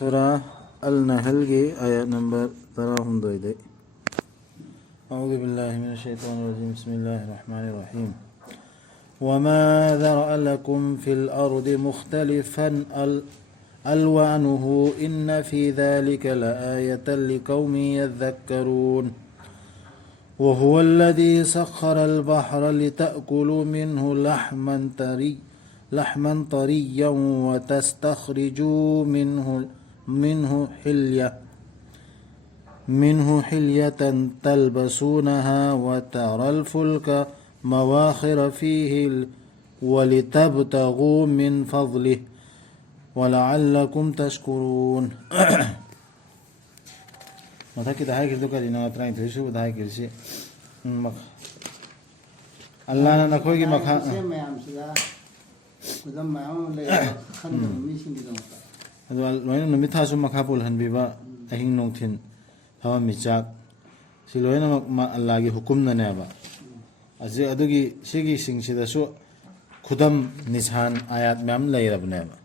سورة النحل کی آیت نمبر 32 أعوذ بالله من الشيطان الرجيم بسم الله الرحمن الرحيم وما ذرأ لكم في الأرض مختلفا ألوانه إن في ذلك لآية لقوم يذكرون وهو الذي سخر البحر لتأكلوا منه لحما طريا وتستخرجوا منه حلية تلبسونها وترى الفلك مواخر فيه ولتبتغوا من فضله ولعلكم تشكرون متى كده هاي كده كده نوع تراين تريشو ده هاي كده شيء الله أنا نقول كي مكان هذا لوين نميتها شو مكابول هنبيبا أهين نوتين هوا ميجاك سلوين ما الله كي حكمنا نيابا أزي أدوكي شيء سينشيدا شو خدام نسان آيات ميام لا يربنيابا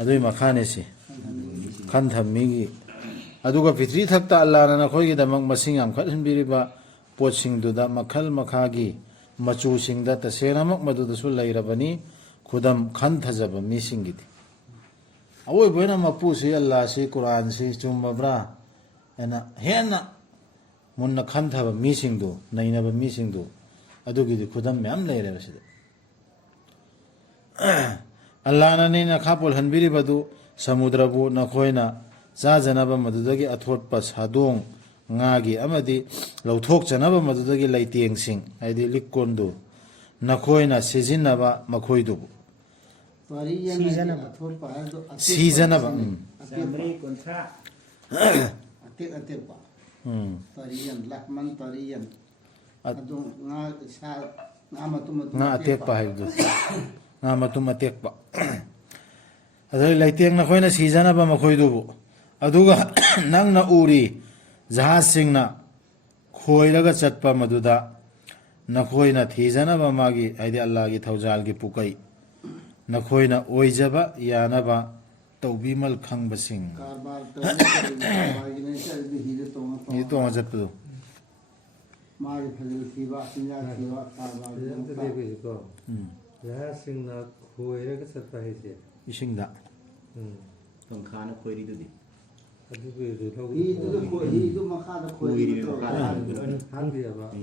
أدوي مكانه شيء خان ثميجي أدوكا فطري ثقتا الله أنا نقول كي دمك مسين يام خد هنبيبا بوتشين دودا مكال مكاجي مچو سيندا تسينا مك مدو دسول لا يربني خدام خان ثجب ميسينجي أوي بينا مبوسي الله سي قرآن سي جم ببرا أنا هنا من خان ثب ميسينج دو نينا بميسينج دو أدوكي دي خدام ميام لا يربا سيد الله أنا نينا خابول هنبيري بدو سمودربو نخوينا زاجنبا مدودگي أثوت پس هدون ngagi amadi lauthok chanaba madudagi laitieng sing aidi likkondo nakhoina sijinaba makhoidu seasonaba samri kontra atek ba tariyan lakman tariyan adu nga sa nga atek pa haidu nga matum atek pa adai laitieng nakhoina seasonaba makhoidu aduga nangna uri जहाज सिंगना खोइरगा चटपा मदुदा नखोइना थीजनबा मागी आइदि अल्लाह की थौजाल की पुकई नखोइना ओइजबा यानबा तौबीमल खंगबसिंग ये तो मजपदो मागी फजल सीबा सिंगा सीबा कारबार जहाज सिंगना खोइरगा चटपा हेसे इसिंगदा तंखाना खोइरिदुदी 이도 막하다 코이리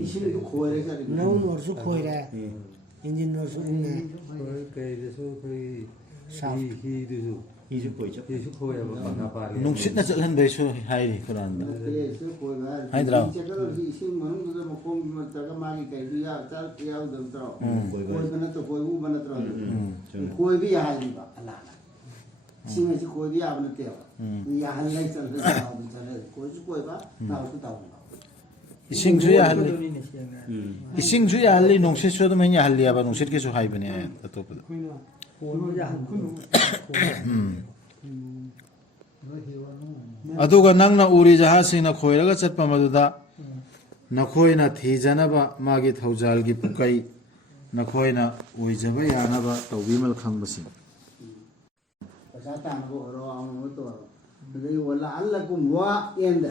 이신도 코이래 자리 너무 노르수 코이래 인진 노르수 있네 그래서 거의 히도 이주 보이죠? 히도 코야 봐 नुंसितना चलन बेसो हाइरि कुरान 그래서 코이가 하이드라 제가 이신 먹는 것도 뭐 공기만 자가 많이 개비야 짤 끼야도 들어 코이는 또 코이우만 들어 코이비야 하이바 알라 싱에서 코이비야 하면 돼요 야 할래 짤을 나오는 짤을 코이바 나오도 나오는 이싱주야 할리 이싱주야 할리 농시쇼도 맨야 할리야바 농시께서 하이브네 또또 अदुगा नंगना उरी जहासिना खोइरगा चटपा मदुदा नखोइना थीजनबा मागी थौजाल की पुकई नखोइना ओइजबा यानबा तौबीमल खंगबसिं पसातांगो रो आमो तो दे वला अल्लकुम वा एंड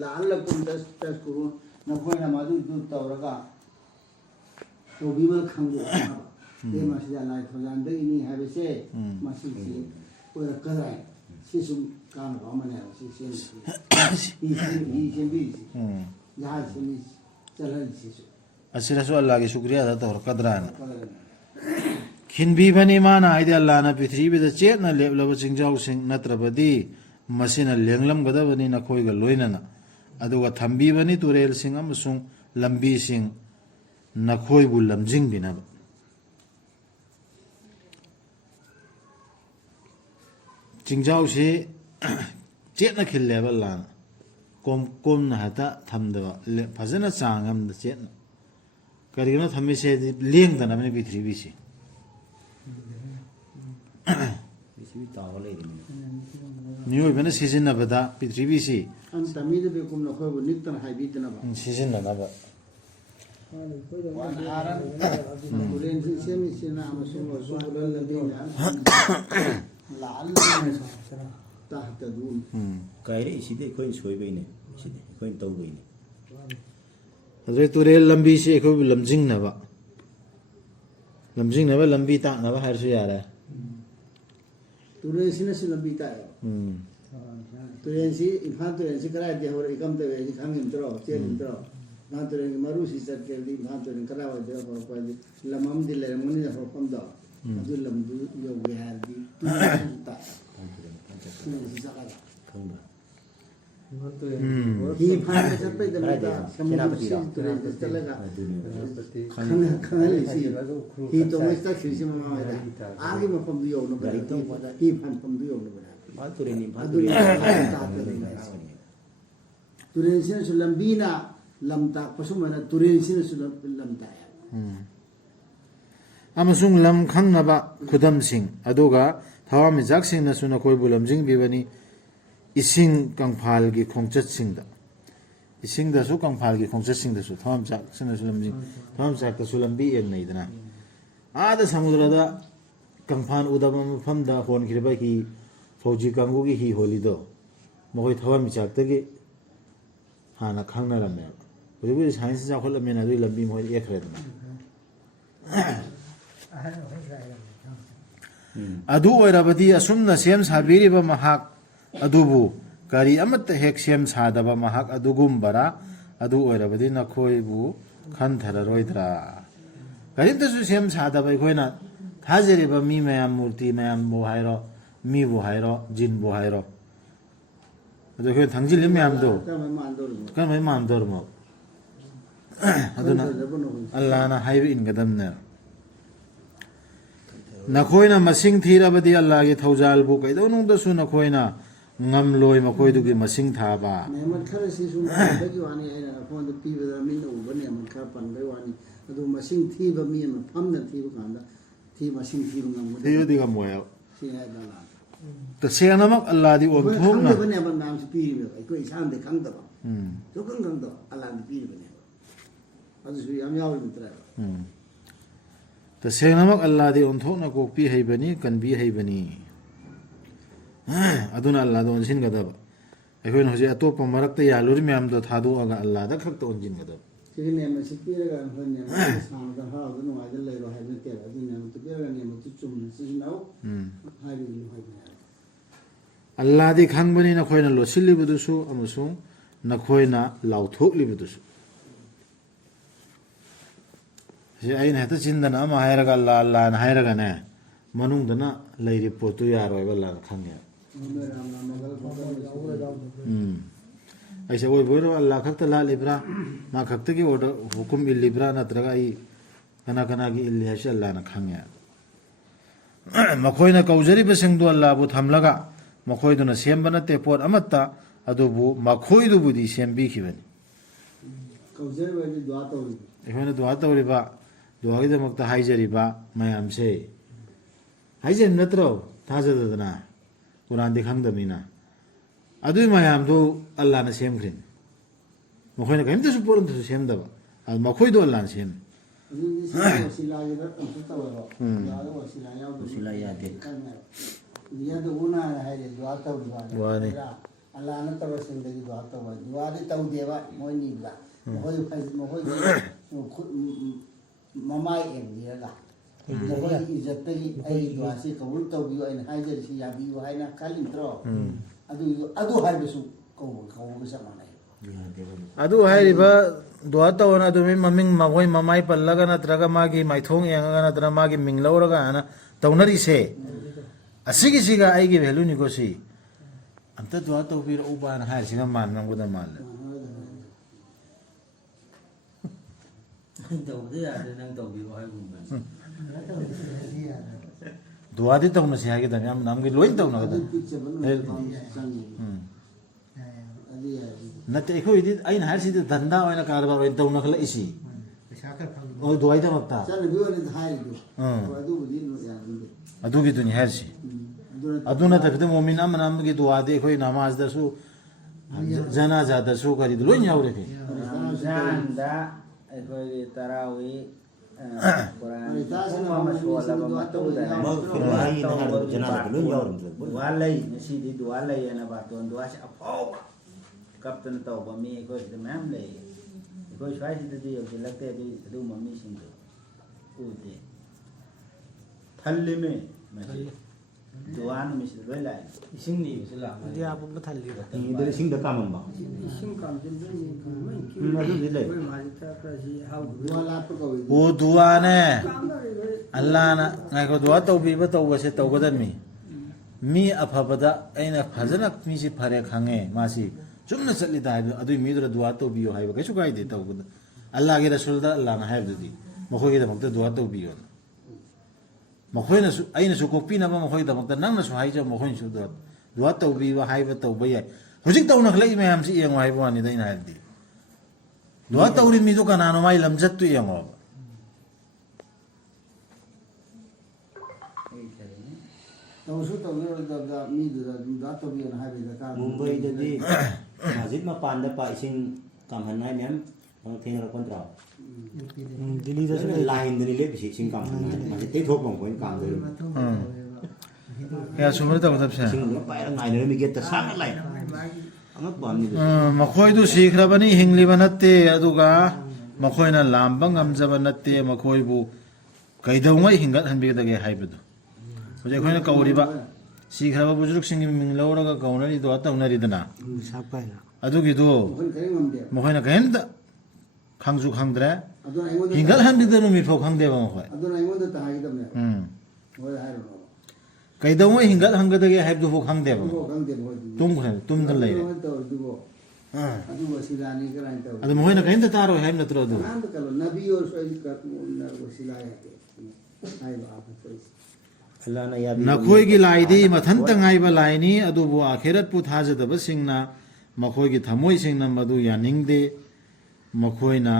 लअल्लकुम तस्कुरुन नखोइना मदु दु तौरगा तौबीमल खंगो ये मसिया लाई थौजान दे इनी हाबेसे मसिसि ओरा कराय सिसुम काम गामने सिसिन इसिन जहाज सिनि चलन सिसु असिरसु अल्लाह की शुक्रिया अदा तौर कदरान खिनबी बनी माना आइदे अल्लाह ना पृथ्वी बेद चेतना लेबलब चिंजाउ सिंग नत्रबदी मसिना लेंगलम गदबनी नखोइगा लोइनना अदुगा थंबी बनी तुरेल सिंग अमसुंग लंबी सिंग नखोइबु लमजिंग बिना चिंजाउ से चेतना खिल्लेबा लाना कोम कोम ना हता थमदबा फजना चांगम द चेतना करिगनो थमिसे लेंगदना मने पृथ्वी से इसी तावले रे न्यू बने सीजन ना बता पृथ्वी से अन तमीद बे कुम न खोब निक्तन हाइबीतना बा सीजन ना बा wan haran kulen semi sina amasung wasung kulen lebih ya la'alla ꯇꯥꯍꯠꯇ ꯑꯗꯨꯝ ꯀꯥꯏꯔꯛꯏꯁꯤꯗꯤ ꯑꯩꯈꯣꯏꯅ ꯁꯣꯏꯕꯩꯅꯦ ꯁꯤꯗꯤ ꯑꯩꯈꯣꯏꯅ ꯇꯧꯕꯩꯅꯦ ꯑꯗꯨꯗꯩ ꯇꯨꯔꯦꯜ ꯂꯝꯕꯤꯁꯤ ꯑꯩꯈꯣꯏꯕꯨ ꯂꯝꯖꯤꯡꯅꯕ ꯂꯝꯕꯤ ꯇꯥꯛꯅꯕ ꯍꯥꯏꯔꯁꯨ ꯌꯥꯔꯦ ꯇꯨꯔꯦꯟꯁꯤꯅꯁꯨ ꯂꯝꯕꯤ ꯇꯥꯛꯑꯦꯕ ꯇꯨꯔꯦꯟꯁꯤ ꯏꯝꯐꯥꯜ ꯇꯨꯔꯦꯟꯁꯤ ꯀꯗꯥꯏꯗꯒꯤ ꯍꯧꯔꯛꯏ ꯀꯝ ꯇꯧꯔꯛꯏ ꯈꯪꯉꯤꯝꯇꯔꯣ ꯆꯦꯜꯂꯤꯝꯇꯔꯣ ꯏꯝꯐꯥꯜ ꯇꯨꯔꯦꯟꯒꯤ ꯃꯔꯨꯁꯤ ꯆꯠꯀꯦꯗꯤ ꯏꯝꯐꯥꯜ ꯇꯨꯔꯦꯟ ꯀꯗꯥꯏꯋꯥꯏꯗ ꯍꯧꯔꯛꯄ ꯍꯥꯏꯗꯤ ꯂꯝ ꯑꯃꯗꯤ ꯂꯩꯔꯝꯒꯅꯤꯅ ꯍꯧꯔꯛꯐꯝꯗꯣ ꯑꯗꯨ ꯂꯝꯗꯨ ꯌꯧꯒꯦ ꯍꯥꯏꯔꯗꯤ ꯇꯨꯔꯦꯟꯁꯤꯁꯨ ꯇꯥꯛꯑꯦ ꯇꯨꯔꯦꯟꯁꯤ ꯆꯠꯂꯒ ꯈꯪꯕ꯭ꯔꯥ ꯍꯤ ꯐꯥꯅ ꯆꯠꯄꯩꯗꯃꯛꯇ ꯁꯃꯨꯗ꯭ꯔꯁꯤ ꯇꯨꯔꯦꯟꯗ ꯆꯠꯂꯒ ꯈꯪꯍꯜꯂꯤꯁꯤ ꯍꯤ ꯇꯣꯡꯉꯩ ꯆꯠꯈ꯭ꯔꯤꯁꯤ ꯃꯃꯥꯡꯗ ꯑꯥꯒꯤ ꯃꯐꯝꯗꯨ ꯌꯧꯅꯕ ꯍꯤ ꯐꯥꯟꯐꯝꯗꯨ ꯌꯧꯅꯕ ꯏꯝꯐꯥꯜ ꯇꯨꯔꯦꯟ ꯇꯨꯔꯦꯟꯁꯤꯅꯁꯨ ꯂꯝꯕꯤꯅ ꯂꯝ ꯇꯥꯛꯄ ꯁꯨꯃꯥꯏꯅ ꯇꯨꯔꯦꯟꯁꯤꯅꯁꯨ ꯂꯝ ꯇꯥꯛꯑꯦ ꯑꯃꯁꯨꯡ ꯂꯝ ꯈꯪꯅꯕ ꯈꯨꯗꯝꯁꯤꯡ ꯑꯗꯨꯒ ꯊꯋꯥꯟꯃꯤꯆꯥꯛꯁꯤꯡꯅꯁꯨ ꯅꯈꯣꯏꯕꯨ ꯂꯝꯖꯤꯡꯕꯤꯕꯅꯤ ꯏꯁꯤꯡ ꯀꯪꯐꯥꯜꯒꯤ ꯈꯣꯡꯆꯠꯁꯤꯡꯗ ꯏꯁꯤꯡꯗꯁꯨ ꯀꯪꯐꯥꯜꯒꯤ ꯈꯣꯡꯆꯠꯁꯤꯡꯗꯁꯨ ꯊꯋꯥꯟꯃꯤꯆꯥꯛꯁꯤꯡꯅꯁꯨ ꯊꯋꯥꯟꯃꯤꯆꯥꯛꯇꯁꯨ ꯂꯝꯕꯤ ꯌꯦꯡꯅꯩꯗꯅ ꯑꯥꯗ ꯁꯃꯨꯗ꯭ꯔꯗ ꯀꯪꯐꯥꯜ ꯎꯗꯕ ꯃꯐꯝꯗ ꯍꯣꯟꯈꯤꯕ ꯍꯤ ꯐꯧꯖꯤ ꯀꯥꯡꯕꯨꯒꯤ ꯍꯤ ꯍꯣꯜꯂꯤꯗꯣ ꯃꯈꯣꯏ ꯊꯋꯥꯟꯃꯤꯆꯥꯛꯇꯒꯤ ꯍꯥꯟꯅ ꯈꯪꯅꯔꯝꯃꯦꯕ ꯍꯧꯖꯤꯛꯄꯨꯗꯤ ꯁꯥꯏꯟꯁ ꯆꯥꯎꯈꯠꯂꯝꯃꯦꯅ ꯑꯗꯨꯒꯤ ꯂꯝꯕꯤ ꯃꯈꯣꯏꯗ ꯑꯦꯛꯈ꯭ꯔꯦꯗꯅ ꯑꯗꯨ ꯑꯣꯏꯔꯕꯗꯤ ꯑꯁꯨꯝꯅ ꯁꯦꯝ ꯁꯥꯕꯤꯔꯤꯕ ꯃꯍꯥꯛ ꯑꯗꯨꯕꯨ ꯀꯔꯤ ꯑꯃꯠꯇ ꯍꯦꯛ ꯁꯦꯝ ꯁꯥꯗꯕ ꯃꯍꯥꯛ ꯑꯗꯨꯒꯨꯝꯕꯔꯥ ꯑꯗꯨ ꯑꯣꯏꯔꯕꯗꯤ ꯅꯈꯣꯏꯕꯨ ꯈꯟꯊꯔꯔꯣꯏꯗ꯭ꯔꯥ ꯀꯔꯤꯝꯇꯁꯨ ꯁꯦꯝ ꯁꯥꯗꯕ ꯑꯩꯈꯣꯏꯅ ꯊꯥꯖꯔꯤꯕ ꯃꯤ ꯃꯌꯥꯝ ꯃꯨꯔꯇꯤ ꯃꯌꯥꯝꯕꯨ ꯍꯥꯏꯔꯣ ꯃꯤꯕꯨ ꯍꯥꯏꯔꯣ ꯖꯤꯟꯕꯨ ꯍꯥꯏꯔꯣ ꯑꯗꯨ ꯑꯩꯈꯣꯏꯅ ꯊꯪꯖꯤꯜꯂꯤꯕ ꯃꯌꯥꯝꯗꯣ ꯀꯔꯝꯍꯥꯏꯅ ꯃꯥꯟꯗꯧꯔꯃꯣ ꯑꯗꯨꯅ ꯑꯜꯂꯥꯍꯅ ꯍꯥꯏꯕ ꯏꯟꯒꯗꯝꯅꯦ ꯅꯈꯣꯏꯅ ꯃꯁꯤꯡ ꯊꯤꯔꯕꯗꯤ ꯑꯜꯂꯥꯍꯒꯤ ꯊꯧꯖꯥꯜꯕꯨ ꯀꯩꯗꯧꯅꯨꯡꯗꯁꯨ ꯅꯈꯣꯏꯅ ꯉꯝꯂꯣꯏ ꯃꯈꯣꯏꯗꯨꯒꯤ ꯃꯁꯤꯡ ꯊꯥꯕ ꯅꯦꯃꯠ ꯈꯔꯁꯤꯁꯨ ꯄꯟꯕꯒꯤ ꯋꯥꯅꯤ ꯑꯩꯅ ꯅꯈꯣꯏꯗ ꯄꯤꯕꯗ ꯃꯤꯅ ꯎꯕ ꯅꯦꯃꯠ ꯈꯔ ꯄꯟꯕꯒꯤ ꯋꯥꯅꯤ ꯑꯗꯨ ꯃꯁꯤꯡ ꯊꯤꯕ ꯃꯤ ꯑꯃ ꯐꯝꯅ ꯊꯤꯕ ꯀꯥꯟꯗ ꯃꯁꯤꯡ ꯊꯤꯕ ꯉꯝꯒꯗꯕ ꯊꯤꯕꯗꯤ ꯉꯝꯃꯣꯏꯕ ꯁꯤ ꯍꯥꯏꯕ ꯑꯜꯂꯥꯍ ꯇꯁꯦꯡꯅꯃꯛ ꯑꯜꯂꯥꯍꯗꯤ ꯑꯩꯈꯣꯏꯅ ꯑꯣꯟꯊꯣꯛꯅ ꯈꯪꯗꯕ ꯅꯦꯃꯠ ꯃꯌꯥꯝꯁꯨ ꯄꯤꯔꯤꯕꯅꯦꯕ ꯑꯩꯈꯣꯏ ꯏꯁꯥꯅꯗꯤ ꯈꯪꯗꯕ ꯁꯨꯈꯪ ꯈꯪꯗꯕ ꯑꯜꯂꯥꯍꯅ ꯄꯤꯔꯤꯕꯅꯦꯕ ꯑꯗꯨꯁꯨ ꯌꯥꯝ ꯌꯥꯎꯔꯤꯕꯇ꯭ꯔꯦꯕ ꯇꯁꯦꯡꯅꯃꯛ ꯑꯜꯂꯥꯍꯗꯤ ꯑꯣꯟꯊꯣꯛꯅ ꯀꯣꯛꯄꯤ ꯍꯩꯕꯅꯤ ꯀꯟꯕꯤ ꯍꯩꯕꯅꯤ ꯑꯗꯨꯅ ꯑꯜꯂꯥꯍꯗ ꯑꯣꯟꯁꯤꯟꯒꯗꯕ ꯑꯩꯈꯣꯏꯅ ꯍꯧꯖꯤꯛ ꯑꯇꯣꯞꯄ ꯃꯔꯛꯇ ꯌꯥꯜꯂꯨꯔꯤ ꯃꯌꯥꯝꯗꯣ ꯊꯥꯗꯣꯛꯑꯒ ꯑꯜꯂꯥꯍꯗ ꯈꯛꯇ ꯑꯣꯟꯁꯤꯟꯒꯗꯕ ꯁꯤꯒꯤ ꯅꯦꯃꯠꯁꯤ ꯄꯤꯔꯒ ꯑꯩꯈꯣꯏ ꯅꯦꯃꯠꯁꯤ ꯁꯥꯡꯅꯗ ꯍꯔꯥꯎꯗ ꯅꯨꯡꯉꯥꯏꯗ ꯂꯩꯔꯣ ꯍꯥꯏꯕ ꯅꯠꯇꯦꯕ ꯑꯗꯨ ꯅꯦꯃꯠꯇꯨ ꯄꯤꯔꯒ ꯅꯦꯃꯠꯇꯨ ꯆꯨꯝꯅ ꯁꯤꯖꯤꯟꯅꯧ ꯍꯥꯏꯕꯒꯤ ꯍꯥꯏꯕꯅꯦꯕ ꯑꯜꯂꯥꯍꯗꯤ ꯈꯪꯕꯅꯤ ꯅꯈꯣꯏꯅ ꯂꯣꯠꯁꯤꯜꯂꯤꯕꯗꯨꯁꯨ ꯑꯃꯁꯨꯡ ꯅꯈꯣꯏꯅ ꯂꯥꯎꯊꯣꯛꯂꯤꯕꯗꯨꯁꯨ ꯁꯤ ꯑꯩꯅ ꯍꯦꯛꯇ ꯆꯤꯟꯗꯅ ꯑꯃ ꯍꯥꯏꯔꯒ ꯑꯜꯂꯥꯍ ꯑꯜꯂꯥꯍꯅ ꯍꯥꯏꯔꯒꯅꯦ ꯃꯅꯨꯡꯗꯅ ꯂꯩꯔꯤꯕ ꯄꯣꯠꯇꯨ ꯌꯥꯔꯣꯏꯕ ꯑꯜꯂꯥꯍꯅ ꯈꯪꯉꯦꯕ ꯑꯩꯁꯦ ꯑꯣꯏꯕ ꯑꯣꯏꯔꯣ ꯑꯜꯂꯥꯍ ꯈꯛꯇ ꯂꯥꯠꯂꯤꯕ꯭ꯔꯥ ꯃꯥ ꯈꯛꯇꯒꯤ ꯑꯣꯔꯗꯔ ꯍꯨꯀꯨꯝ ꯏꯜꯂꯤꯕ꯭ꯔꯥ ꯅꯠꯇ꯭ꯔꯒ ꯑꯩ ꯀꯅꯥ ꯀꯅꯥꯒꯤ ꯏꯜꯂꯤ ꯍꯥꯏꯕꯁꯤ ꯑꯜꯂꯥꯍꯅ ꯈꯪꯉꯦ ꯃꯈꯣꯏꯅ ꯀꯧꯖꯔꯤꯕꯁꯤꯡꯗꯨ ꯑꯜꯂꯥꯍꯕꯨ ꯊꯝꯂꯒ ꯃꯈꯣꯏꯗꯨꯅ ꯁꯦꯝꯕ ꯅꯠꯇꯦ ꯄꯣꯠ ꯑꯃꯠꯇ ꯑꯗꯨꯕꯨ ꯃꯈꯣꯏꯗꯨꯕꯨꯗꯤ ꯁꯦꯝꯕꯤꯈꯤꯕꯅꯤ ꯀꯧꯖꯔꯤꯕꯗꯤ ꯗꯨꯋꯥ ꯇꯧꯔꯤꯕ ꯑꯩꯈꯣꯏꯅ ꯗꯨꯋꯥ ꯇꯧꯔꯤꯕ ꯗꯨꯋꯥꯒꯤꯗꯃꯛꯇ ꯍꯥꯏꯖꯔꯤꯕ ꯃꯌꯥꯝꯁꯦ ꯍꯥꯏꯖꯔꯤ ꯅꯠꯇ꯭ꯔꯣ ꯊꯥꯖꯗꯗꯅ ꯀꯨꯔꯥꯟꯗꯤ ꯈꯪꯗꯕꯅꯤ나 ꯑꯗꯨꯏ ꯃꯌꯥꯝꯗꯨ ꯑꯜꯂꯥꯍꯅ ꯁꯦꯝꯈ꯭ꯔꯤꯅꯤ ꯃꯈꯣꯏꯅ ꯀꯔꯤꯝꯇꯁꯨ ꯄꯣꯠ ꯑꯝꯇꯁꯨ ꯁꯦꯝꯗꯕ ꯑꯗꯨ ꯃꯈꯣꯏꯗꯣ ꯑꯜꯂꯥꯍꯅ ꯁꯦꯝꯃꯤ ꯑꯗꯨꯗꯤ ꯁꯤ ꯋꯁꯤꯂꯥꯒꯤꯗ ꯑꯝꯇ ꯇꯧꯋꯦꯕ ꯗꯨꯋꯥꯗ ꯋꯁꯤꯂꯥ ꯌꯥꯎꯗꯕ ꯋꯁꯤꯂꯥ ꯌꯥꯗꯦ ꯌꯥꯗꯨꯅ ꯍꯥꯏꯔꯦ ꯗꯨꯋꯥ ꯇꯧꯔꯤꯕ ꯋꯥꯅꯤ ꯑꯜꯂꯥꯍ ꯅꯠꯇꯕꯁꯤꯡꯗꯒꯤ ꯗꯨꯋꯥ ꯇꯧꯕ ꯗꯨꯋꯥꯗꯤ ꯇꯧꯗꯦꯕ ꯃꯣꯏ ꯅꯤꯕꯗ ꯃꯈꯣꯏ ꯃꯃꯥꯏ ꯑꯦꯟꯕꯤꯔꯒ ꯃꯈꯣꯏꯒꯤ ꯏꯖꯠꯇꯒꯤ ꯑꯩ ꯗꯨꯋꯥꯁꯤ ꯀꯕꯨꯜ ꯇꯧꯕꯤꯌꯨ ꯑꯩꯅ ꯍꯥꯏꯖꯔꯤꯁꯤ ꯌꯥꯕꯤꯌꯨ ꯍꯥꯏꯅ ꯈꯜꯂꯤꯗ꯭ꯔꯣ ꯑꯗꯨ ꯍꯥꯏꯕꯁꯨ ꯀꯧꯕꯒ ꯆꯞ ꯃꯥꯟꯅꯩ ꯑꯗꯨ ꯍꯥꯏꯔꯤꯕ ꯗꯨꯋꯥ ꯇꯧꯅ ꯑꯗꯨꯃꯤ ꯃꯃꯤꯡ ꯃꯈꯣꯏ ꯃꯃꯥꯏ ꯄꯜꯂꯒ ꯅꯠꯇ꯭ꯔꯒ ꯃꯥꯒꯤ ꯃꯥꯏꯊꯣꯡ ꯌꯦꯡꯉꯒ ꯅꯠꯇ꯭ꯔꯒ ꯃꯥꯒꯤ ꯃꯤꯡ ꯂꯧꯔꯒ ꯍꯥꯏꯅ ꯇꯧꯅꯔꯤꯁꯦ ꯑꯁꯤꯒꯤꯁꯤꯒ ꯑꯩꯒꯤ ꯚꯦꯂꯨꯅꯤꯀꯣ ꯁꯤ ꯑꯝꯇ ꯗꯨꯋꯥ ꯇꯧꯕꯤꯔꯛꯎꯕꯅ ꯍꯥꯏꯔꯤꯁꯤꯒ ꯃꯥꯟꯅꯒꯗꯕ ꯃꯥꯜꯂꯦ ꯇꯧꯕꯗ ꯌꯥꯗꯦ ꯅꯪ ꯇꯧꯕꯤꯔꯣ ꯍꯥꯏꯕꯒꯨꯝꯕ ꯗꯨꯋꯥꯗꯤ ꯇꯧꯅꯁꯤ ꯍꯥꯏꯒꯗꯕꯅꯤ ꯌꯥꯝ ꯅꯝꯒꯤ ꯂꯣꯏ ꯇꯧꯅꯒꯗꯕꯅꯤ ꯅꯠꯇꯦ ꯑꯩꯈꯣꯏꯗꯤ ꯑꯩꯅ ꯍꯥꯏꯔꯤꯁꯤꯗꯤ ꯙꯟꯗꯥ ꯑꯣꯏꯅ ꯀꯔꯕꯥꯔ ꯑꯣꯏꯅ ꯇꯧꯅꯈꯠꯂꯛꯏꯁꯤ ꯗꯨꯋꯥꯏꯗꯃꯛꯇ ꯆꯠꯅꯕꯤ ꯑꯣꯏꯅ ꯍꯥꯏꯔꯤꯗꯣ ꯑꯗꯨꯕꯨꯗꯤ ꯌꯥꯅꯤꯡꯗꯦ ꯑꯗꯨꯒꯤꯗꯨꯅꯤ ꯍꯥꯏꯔꯤꯁꯤ ꯑꯗꯨ ꯅꯠꯇꯕꯤꯗ ꯃꯣꯃꯤꯟ ꯑꯃꯅ ꯑꯃꯒꯤ ꯗꯨꯋꯥꯗꯤ ꯑꯩꯈꯣꯏ ꯅꯃꯥꯖꯗꯁꯨ ꯖꯅꯥꯖꯥꯗꯁꯨ ꯀꯔꯤꯗ ꯂꯣꯏ ꯌꯥꯎꯔꯦ ꯔꯝꯖꯥꯟꯗ ꯑꯩꯈꯣꯏꯒꯤ ꯇꯔꯥꯋꯤ duwa lay ngasi duwa lay na baton duwa sa apaw kapten tau ba mi ko de mam lay ko swai si de yo lakte di du mami sing do ude thalle me duwa no mi si loi lai Ising ni sila. Hindi ako matalira. ni de sing de kamam ba Ising kam jin jin na du de koi ma ji ta ka ji hau dua lap ko wi u duwa ne kam na ri Allah na ngai ko duwa tau bi ba tau ba se tau ga dan mi afabada aina phajana mi si phare khange ma si chumna chatli da hai adu mi dra duwa tau bi yo hai ba kaisu kai de tau ga Allah ge rasul da Allah na hai di mokoi ge da mak duwa tau bi yo mokoi na su aina su ko pi na ba mokoi da mak da nang na su hai ja mokoi su duwa tau bi ba hai ba tau ba ya hojik tau na khlai me ham si yang hai ba ni da ina hai di duwa tau ri mi do kana no mai lam jat tu yang ba tau su tau ne da mi da to bi na ha bi da ka mumbai de di masjid ma pan da pa sing kam han nai mem ang theng ra kon tra Delhi da sila. lain de le bi sing kam han nai masjid te thok bong ko kam de ya sumur tau tab sa sing pa ra ngai ne mi get ta sang lai ang ba ni मखोई तो सीख रहा बनी हिंगली बनते अदुगा मखोई ना लांबंग हमजा बनते मखोई बु कई दौंगा हिंगत हन बिगद गे हाई बदु मुझे कोई ना कौरी बा सीख रहा बुजुर्ग सिंह मिंग लौरा का कौनरी दो आता उनरी दना Sapaya. अदुगी दो kon kai ngam de मखोई ना कहन दा खांगजु खांगद्रे adon ai ngod हिंगत हन बिगद नु मिफो खांगदे बा मखोई adon ai ngod ta ha gi dam ne hoi ha ro कई दौंगा हिंगत हंगद गे हाई दु हो खांगदे बा ko kang de ho तुम दन ले to du go adu wasilani ka ran to अदु मखोई ना कहन दा तारो हाई नत्रो दु nan ka lo nabi or so ka na wasila ya ke ai ba apu to Allah na ya नखोई लाइदी मथन तंगाइब लाइनी अदुबु आखिरत पु थाजदब सिंगना मखोई की थमोई सिंगना मदु यानिंगदे मखोइना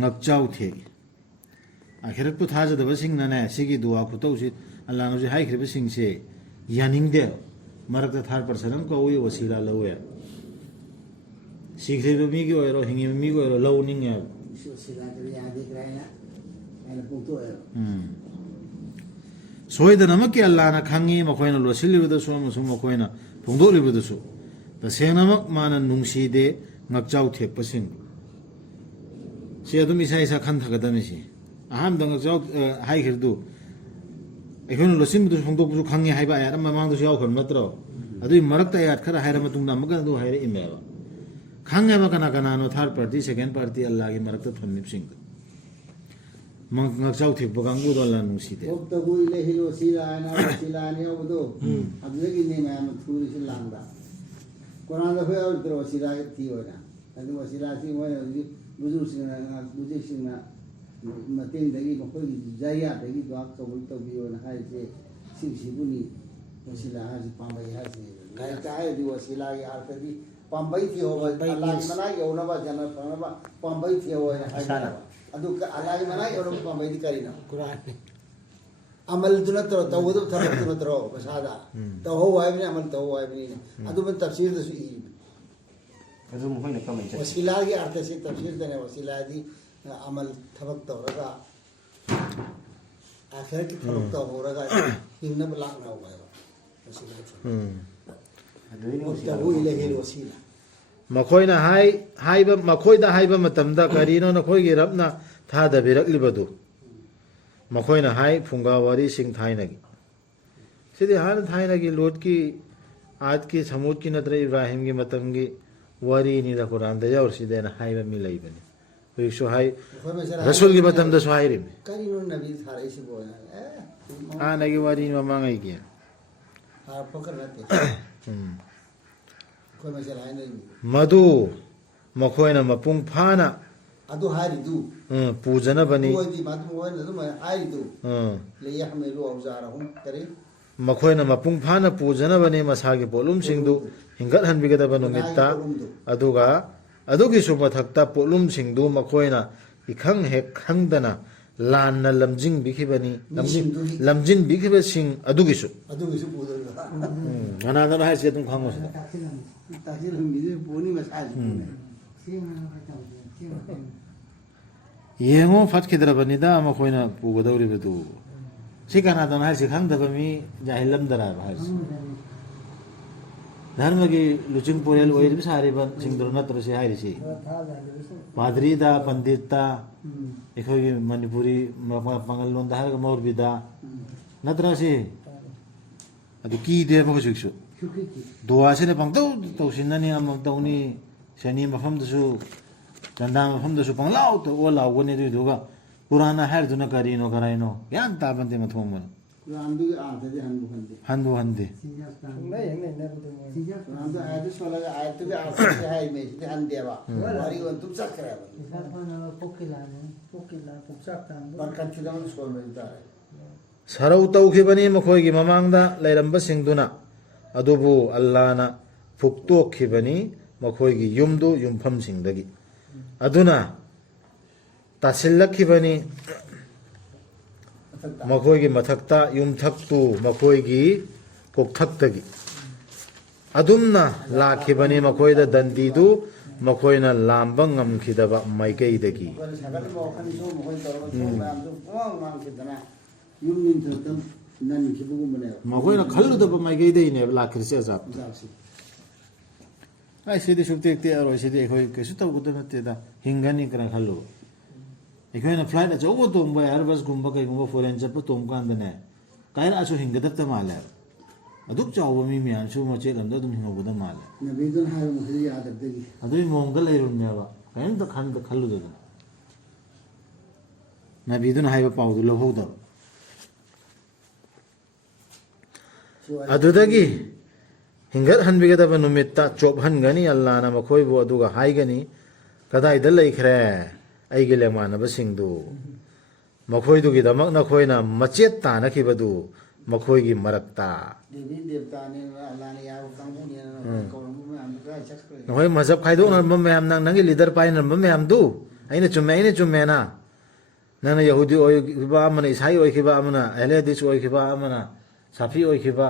ngakchau the आखिरत पु थाजदब सिंगना ने सिगी दुआ खुतौसि अल्लाह नु हाई खरिब सिंग से यानिंगदे मरक थार परसनम को ओय वसीला लवे सिखरिब मी की ओरो हिंगी मी को ओरो लौनिंग है wasila ka ya de kra ya ai pu to 소이드나먹기 알라나 강이 먹고이나 로실리브도 수어무수 먹고이나 봉도리브도수 다세나먹 많은 농시대 납자우 태퍼싱 시에도 미사이사 칸타가다미시 아함 당각자우 하이히르도 에코는 로심도 봉도부수 강이 하이바야 마망도 시아우 건마트로 아두이 마락다 야 카라 하이라마 둥나 먹가도 하이레 임메바 강에마 가나가나노 third party second party 알라기 마락다 톤립싱 ngakchau thik bagang bu dol lan si de ok to gui le hilo sila ne o do adle gi ne ma thuri si langa koran da phaya utro sila ti ho na adu sila si mo ne buju sing na matin da gi mo ko gi jaya da gi dwa ko bu to bi ho na hai se si bu ni sila ha si pambai ha si ngai ka ai di sila gi ar di pambai ti ho ba Allah mana yo na ba jana ba pambai ti ho na hai adu alai mana yo pambai di karina Quran. amal duna tro tawdu tharak duna tro basada taw ho wai ni amal taw wai ni adu ben tafsir da su i adu mo hoina kam cha wasila gi artha se tafsir da ne wasila di amal thabak taw raga akhir ki thabak taw ho raga inna bla na ho wai wasila adu ni taw ilahi wasila मखोइना हाइबा मखोइदा हाइबा मतमदा करिनो नखोइगी रबना थादा बिरकलिबदु मखोइना हाइ फुंगा वारी सिंग थाइनगी सिदि हान थाइनगी लोट की आज की समुद की नत्र इब्राहिम की मतमगी वारी नि द कुरान द और सिदेना हाइबा मिलाई बने वे सो हाइ रसूल की मतम द सुहाइरिम karino nabi thare si bo आ नगी वारी ममांgai की ha pakar na te ko masala hai nei मधु मखोइना मपुंग फाना adu hari du पूजना बनी ko di matu mo na ma hari du le yahmilu awzarahum kare मखोइना मपुंग फाना पूजनबने मसागी पोलुमसिंगदु हिंगत हनबिगदबा नुमित्ता अदुगा अदुगी सुमथक्ता पोलुमसिंगदु मखोइना इखंग हेक खंगदना लानना लमजिंग बिखिबनी लमजिन बिखिबसिंग अदुगिसु adu gisu bu do मनादन हाइसे तुम खांगोस tasil mi de boni masal ꯌꯦꯡꯉꯣ ꯐꯠꯈꯤꯗ꯭ꯔꯕꯅꯤꯗ ꯃꯈꯣꯏꯅ ꯄꯨꯒꯗꯧꯔꯤꯕꯗꯨ ꯁꯤ ꯀꯅꯥꯗꯅꯣ ꯍꯥꯏꯁꯤ ꯈꯪꯗꯕ ꯃꯤ ꯖꯥꯍꯤꯜꯂꯝꯗꯔꯕ ꯍꯥꯏꯁꯤ ꯙꯔꯃꯒꯤ ꯂꯨꯆꯤꯡ ꯄꯨꯔꯦꯜ ꯑꯣꯏꯔꯤꯕ ꯁꯥꯔꯤꯕꯁꯤꯡꯗꯨ ꯅꯠꯇ꯭ꯔꯣ ꯁꯤ ꯍꯥꯏꯔꯤꯁꯤ ꯄꯥꯗ꯭ꯔꯤꯗ ꯄꯟꯗꯤꯠꯇ ꯑꯩꯈꯣꯏꯒꯤ ꯃꯅꯤꯄꯨꯔꯤ ꯄꯥꯉꯜ ꯂꯣꯟꯗ ꯍꯥꯏꯔꯒ ꯃꯧꯔꯕꯤꯗ ꯅꯠꯇ꯭ꯔ ꯁꯤ ꯑꯗꯨ ꯀꯤꯗꯦꯕ ꯍꯧꯖꯤꯛꯁꯨ ꯗꯨꯋꯥꯁꯤꯅ ꯄꯪꯇꯧ ꯇꯧꯁꯤꯟꯅꯅꯤ ꯑꯃ ꯇꯧꯅꯤ ꯁꯦꯅꯤ ꯃꯐꯝꯗꯁꯨ ꯆꯟꯗꯥ ꯃꯐꯝꯗꯁꯨ ꯄꯪꯂꯥꯎꯇ ꯂꯥꯎꯒꯅꯤ ꯑꯗꯨꯏꯗꯨꯒ ꯀꯨꯔꯥꯟꯅ ꯍꯥꯏꯔꯤꯗꯨꯅ ꯀꯔꯤꯅꯣ ꯀꯔꯥꯏꯅꯣ ꯒ꯭ꯌꯥꯟ ꯇꯥꯕꯟꯇꯦ ꯃꯊꯣꯡꯕꯅ ꯀꯨꯔꯥꯟꯗꯨꯒꯤ ꯑꯥꯔꯊꯗꯤ ꯍꯟꯕꯨ ꯍꯟꯗꯦ ꯍꯟꯕꯨ ꯍꯟꯗꯦ ꯁꯨꯡꯂꯩ ꯍꯦꯛ ꯂꯩꯅꯔꯨꯗꯦ ꯃꯣꯏ ꯀꯨꯔꯥꯟꯗꯨ ꯑꯥꯌꯠꯇꯨ ꯁꯣꯜꯂꯒ ꯑꯥꯌꯠꯇꯨꯒꯤ ꯑꯥꯔꯊꯗꯤ ꯍꯥꯏꯃꯦꯁꯤꯗꯤ ꯍꯟꯗꯦꯕ ꯋꯥꯔꯤ ꯑꯣꯏꯅ ꯑꯗꯨꯝ ꯆꯠꯈ꯭ꯔꯦꯕ ꯄꯣꯛꯀꯤꯂꯥ ꯄꯨꯛꯆꯥꯛ ꯇꯥꯡꯕ ꯕꯔꯀꯠꯁꯤꯗ ꯑꯃ ꯁꯣꯟꯕ ꯍꯥꯏꯇꯥꯔꯦ ꯁꯔꯧ ꯇꯧꯈꯤꯕꯅꯤ ꯃꯈꯣꯏꯒꯤ ꯃꯃꯥꯡꯗ ꯂꯩꯔꯝꯕꯁꯤꯡꯗꯨꯅ ꯑꯗꯨꯕꯨ ꯑꯜꯂꯥꯍꯅ ꯐꯨꯛꯇꯣꯛꯈꯤꯕꯅꯤ ꯃꯈꯣꯏꯒꯤ ꯌꯨꯝꯗꯨ ꯌꯨꯝꯐꯝꯁꯤꯡꯗꯒꯤ ꯑꯗꯨꯅ ꯇꯥꯁꯤꯜꯂꯛꯈꯤꯕꯅꯤ ꯃꯈꯣꯏꯒꯤ ꯃꯊꯛꯇ ꯌꯨꯝꯊꯛꯇꯨ ꯃꯈꯣꯏꯒꯤ ꯀꯣꯛꯊꯛꯇꯒꯤ ꯑꯗꯨꯝꯅ ꯂꯥꯛꯈꯤꯕꯅꯤ ꯃꯈꯣꯏꯗ ꯗꯟꯗꯤꯗꯨ ꯃꯈꯣꯏꯅ ꯂꯥꯝꯕ ꯉꯝꯈꯤꯗꯕ ꯃꯥꯏꯀꯩꯗꯒꯤ ꯑꯩꯈꯣꯏꯅ ꯁꯥꯒꯠꯂꯤꯕ ꯋꯥꯈꯜꯁꯨ ꯃꯈꯣꯏ ꯇꯧꯔꯒ ꯁꯣꯝ ꯃꯌꯥꯝꯁꯨ ꯄꯨꯡꯃꯥꯡ ꯃꯥꯡꯈꯤꯗꯅ ꯌꯨꯝ ꯅꯤꯡꯊꯛꯇ ꯅꯟꯈꯤꯕꯒꯨꯝꯕꯅꯦꯕ ꯃꯈꯣꯏꯅ ꯈꯜꯂꯨꯗꯕ ꯃꯥꯏꯀꯩꯗꯩꯅꯦꯕ ꯂꯥꯛꯈ꯭ꯔꯤꯁꯦ ꯑꯖꯥꯕ ꯑꯣꯖꯥꯁꯤ ꯑꯩ ꯁꯤꯗꯤ ꯁꯨꯛꯇꯦꯛ ꯇꯦꯛꯑꯔꯣꯏ ꯁꯤꯗꯤ ꯑꯩꯈꯣꯏ ꯀꯩꯁꯨ ꯇꯧꯒꯗꯕ ꯅꯠꯇꯦꯗ ꯍꯤꯡꯒꯅꯤ ꯀꯅ ꯈꯜꯂꯨꯕ ꯑꯩꯈꯣꯏꯅ ꯐ꯭ꯂꯥꯏꯠ ꯑꯆꯧꯕ ꯇꯣꯡꯕ ꯏꯌꯥꯔꯕꯁꯀꯨꯝꯕ ꯀꯩꯒꯨꯝꯕ ꯐꯣꯔꯦꯟ ꯆꯠꯄ ꯇꯣꯡꯕ ꯀꯥꯟꯗꯅꯦ ꯀꯥꯏꯔꯛꯑꯁꯨ ꯍꯤꯡꯒꯗꯕꯇ ꯃꯥꯜꯂꯦ ꯑꯗꯨꯛ ꯆꯥꯎꯕ ꯃꯤ ꯃꯌꯥꯝꯁꯨ ꯃꯆꯦꯠ ꯑꯃꯗ ꯑꯗꯨꯝ ꯍꯤꯡꯍꯧꯒꯗꯕ ꯃꯥꯜꯂꯦ ꯅꯕꯤꯗꯨꯅ ꯍꯥꯏꯕ ꯃꯈꯩꯗꯤ ꯌꯥꯗꯕꯗꯒꯤ ꯑꯗꯨꯒꯤ ꯃꯑꯣꯡꯗ ꯂꯩꯔꯨꯝꯅꯦꯕ ꯀꯔꯤꯝꯇ ꯈꯜꯂꯨꯗꯗꯅ ꯅꯕꯤꯗꯨꯅ ꯍꯥꯏꯕ ꯄꯥꯎꯗꯨ ꯂꯧꯍꯧꯗꯕ ꯑꯗꯨꯗꯒꯤ ꯍꯤꯡꯒꯠꯍꯟꯕꯤꯒꯗꯕ ꯅꯨꯃꯤꯠꯇ ꯆꯣꯞꯍꯟꯒꯅꯤ ꯑꯜꯂꯥꯍꯅ ꯃꯈꯣꯏꯕꯨ ꯑꯗꯨꯒ ꯍꯥꯏꯒꯅꯤ ꯀꯗꯥꯏꯗ ꯂꯩꯈ꯭ꯔꯦ ꯑꯩꯒꯤ ꯂꯦꯡꯃꯥꯟꯅꯕꯁꯤꯡꯗꯨ ꯃꯈꯣꯏꯗꯨꯒꯤꯗꯃꯛ ꯅꯈꯣꯏꯅ ꯃꯆꯦꯠ ꯇꯥꯅꯈꯤꯕꯗꯨ ꯃꯈꯣꯏꯒꯤ ꯃꯔꯛꯇ ꯗꯦꯕꯤ ꯗꯦꯕꯇꯥꯅꯦꯅ ꯑꯜꯂꯥꯍꯅ ꯌꯥꯕ ꯀꯥꯡꯕꯨꯅꯦꯅ ꯀꯧꯔꯝꯕ ꯃꯌꯥꯝꯗꯨ ꯀꯗꯥꯏ ꯆꯠꯈ꯭ꯔꯦ ꯅꯈꯣꯏ ꯃꯖꯍꯕ ꯈꯥꯏꯗꯣꯛꯅꯔꯝꯕ ꯃꯌꯥꯝ ꯅꯪꯒꯤ ꯂꯤꯗꯔ ꯄꯥꯏꯅꯔꯝꯕ ꯃꯌꯥꯝꯗꯨ ꯑꯩꯅ ꯆꯨꯝꯃꯦꯅ ꯅꯪꯅ ꯌꯍꯨꯗꯤ ꯑꯣꯏꯈꯤꯕ ꯑꯃꯅ ꯏꯁꯥꯏ ꯑꯣꯏꯈꯤꯕ ꯑꯃꯅ ꯑꯍꯂꯦ ꯍꯗꯤꯁ ꯑꯣꯏꯈꯤꯕ ꯑꯃꯅ ꯁꯥꯐꯤ ꯑꯣꯏꯈꯤꯕ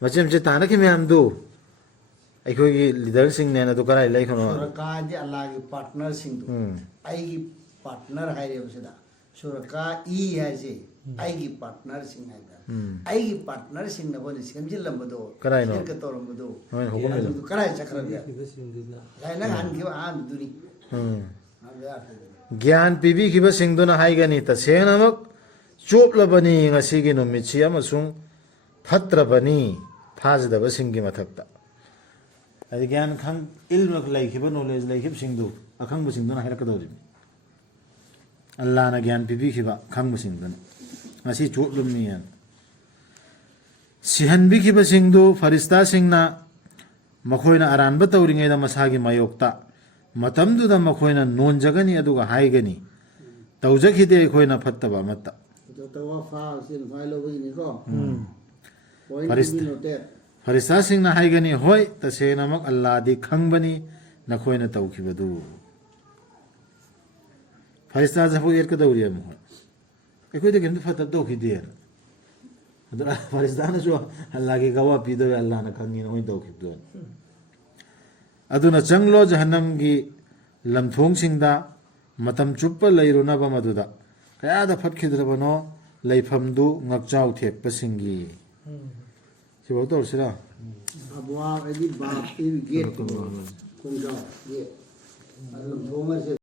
ꯃꯆꯦꯠ ꯃꯆꯦꯠ ꯇꯥꯅꯈꯤ ꯃꯌꯥꯝꯗꯨ ꯑꯩꯈꯣꯏꯒꯤ ꯂꯤꯗꯔꯁꯤꯡꯅꯦꯅ ꯑꯗꯨ ꯀꯗꯥꯏ ꯂꯩꯈ꯭ꯔꯅꯣ ꯁꯨꯔꯀꯥꯗꯤ ꯑꯜꯂꯥꯍꯒꯤ ꯄꯥꯔꯠꯅꯔꯁꯤꯡꯗꯨ ꯑꯩꯒꯤ ꯄꯥꯔꯠꯅꯔ ꯍꯥꯏꯔꯤꯕꯁꯤꯗ ꯁꯨꯔꯀꯥ ꯏ ꯍꯥꯏꯁꯤ ꯑꯩꯒꯤ ꯄꯥꯔꯠꯅꯔꯁꯤꯡ ꯍꯥꯏꯇꯥꯔꯦ ꯑꯩꯒꯤ ꯄꯥꯔꯠꯅꯔꯁꯤꯡꯅ ꯑꯩꯈꯣꯏꯅ ꯁꯦꯝꯖꯤꯜꯂꯝꯕꯗꯣ ꯀꯗꯥꯏꯅꯣ? ꯁꯤꯔꯀ ꯇꯧꯔꯝꯕꯗꯣ ꯅꯣꯏꯅ ꯍꯨꯀꯨꯝ ꯑꯗꯨꯗꯨ ꯀꯗꯥꯏ ꯆꯠꯈ꯭ꯔꯒꯦ ꯁꯤꯡꯗꯨꯅ ꯅꯪ ꯍꯟꯈꯤꯕ ꯑꯍꯥꯟꯕꯗꯨꯅꯤ ꯒ꯭ꯌꯥꯟ ꯄꯤꯕꯤꯈꯤꯕꯁꯤꯡꯗꯨꯅ ꯍꯥꯏꯒꯅꯤ ꯇꯁꯦꯡꯅꯃꯛ ꯆꯣꯞꯂꯕꯅꯤ ꯉꯁꯤꯒꯤ ꯅꯨꯃꯤꯠꯁꯤ ꯑꯃꯁꯨꯡ ꯐꯠꯇ꯭ꯔꯕꯅꯤ ꯊꯥꯖꯗꯕꯁꯤꯡꯒꯤ ꯃꯊꯛꯇ ꯍꯥꯏꯗꯤ ꯒ꯭ꯌꯥꯟ ꯏꯜꯃ ꯂꯩꯈꯤꯕ ꯅꯣꯂꯦꯖ ꯂꯩꯈꯤꯕꯁꯤꯡꯗꯨ ꯑꯈꯪꯕꯁꯤꯡꯗꯨꯅ ꯍꯥꯏꯔꯛꯀꯗꯧꯔꯤꯕꯅꯤ ꯑꯜꯂꯥꯍꯅ ꯒ꯭ꯌꯥꯟ ꯄꯤꯕꯤꯈꯤꯕ ꯈꯪꯕꯁꯤꯡꯗꯨꯅ ꯉꯁꯤ ꯆꯣꯞꯂꯝꯃꯤꯅ ꯁꯤꯍꯟꯕꯤꯈꯤꯕꯁꯤꯡꯗꯨ ꯐꯔꯤꯁꯇꯥꯁꯤꯡꯅ ꯃꯈꯣꯏꯅ ꯑꯔꯥꯟꯕ ꯇꯧꯔꯤꯉꯩꯗ ꯃꯁꯥꯒꯤ ꯃꯥꯌꯣꯛꯇ ꯃꯇꯝꯗꯨꯗ ꯃꯈꯣꯏꯅ ꯅꯣꯟꯖꯒꯅꯤ ꯑꯗꯨꯒ ꯍꯥꯏꯒꯅꯤ ꯇꯧꯖꯈꯤꯗꯦ ꯑꯩꯈꯣꯏꯅ ꯐꯠꯇꯕ ꯑꯃꯠꯇ ꯇꯋꯥ ꯐꯥꯁꯤ ꯅꯨꯡꯉꯥꯏ ꯂꯧꯕꯒꯤꯅꯤꯀꯣ ꯐꯔꯤꯁꯇꯥꯁꯤꯡꯅ ꯍꯥꯏꯒꯅꯤ ꯍꯣꯏ ꯇꯁꯦꯡꯅꯃꯛ ꯑꯜꯂꯥꯍꯗꯤ ꯈꯪꯕꯅꯤ ꯅꯈꯣꯏꯅ ꯇꯧꯈꯤꯕꯗꯨ ꯐꯔꯤꯁꯇꯥ ꯖꯐꯨ ꯑꯦꯠꯀꯗꯧꯔꯤ ꯑꯃꯨꯛ ꯑꯩꯈꯣꯏꯗ ꯀꯩꯝꯇ ꯐꯠꯇꯕ ꯇꯧꯈꯤꯗꯦꯅ ꯑꯗꯨ ꯐꯔꯤꯁꯇꯥꯅꯁꯨ ꯑꯜꯂꯥꯍꯒꯤ ꯒꯋꯥ ꯄꯤꯗꯧꯔꯦ ꯑꯜꯂꯥꯍꯅ ꯈꯪꯉꯤ ꯅꯈꯣꯏꯅ ꯇꯧꯈꯤꯕꯗꯨ ꯑꯗꯨꯅ ꯆꯪꯂꯣ ꯖꯍꯟꯅꯝꯒꯤ ꯂꯝꯊꯣꯡꯁꯤꯡꯗ ꯃꯇꯝ ꯆꯨꯞꯄ ꯂꯩꯔꯨꯅꯕ ꯃꯗꯨꯗ ꯀꯌꯥꯗ ꯐꯠꯈꯤꯗ꯭ꯔꯕꯅꯣ ꯂꯩꯐꯝꯗꯨ ꯉꯛꯆꯥꯎ ꯊꯦꯛꯄꯁꯤꯡꯒꯤ सिर्फ तो सिरा अब वहाँ यदि बाप गेट खोल जाओ ये मतलब